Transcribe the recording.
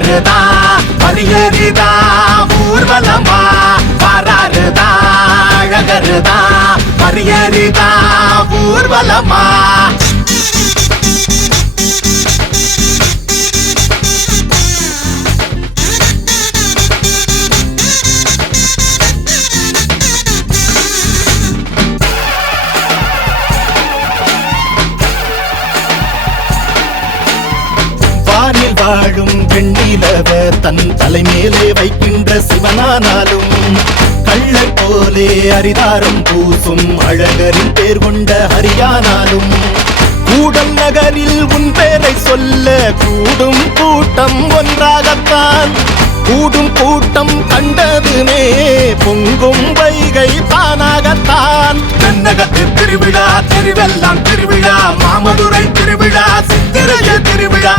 அழகருதா பரியரிதா ஊர்வலமா வராருதா அழகருதா பரியரிதா ஊர்வலமா வாழும் வெண்ணிலவ தன் தலைமேலே வைக்கின்ற சிவனானாலும் கள்ளர் போலே அரிதாரம் பூசும் அழகரின் பேர் கொண்ட ஹரியானாலும் கூடல் நகரில் உன் பேரை சொல்ல கூடும் கூட்டம் ஒன்றாகத்தான் கூடும் கூட்டம் கண்டதுமே பொங்கும் வைகை தானாகத்தான் தென்னகத்து திருவிழா திருவெல்லாம் திருவிழா மாமதுரை திருவிழா சித்திரைய திருவிழா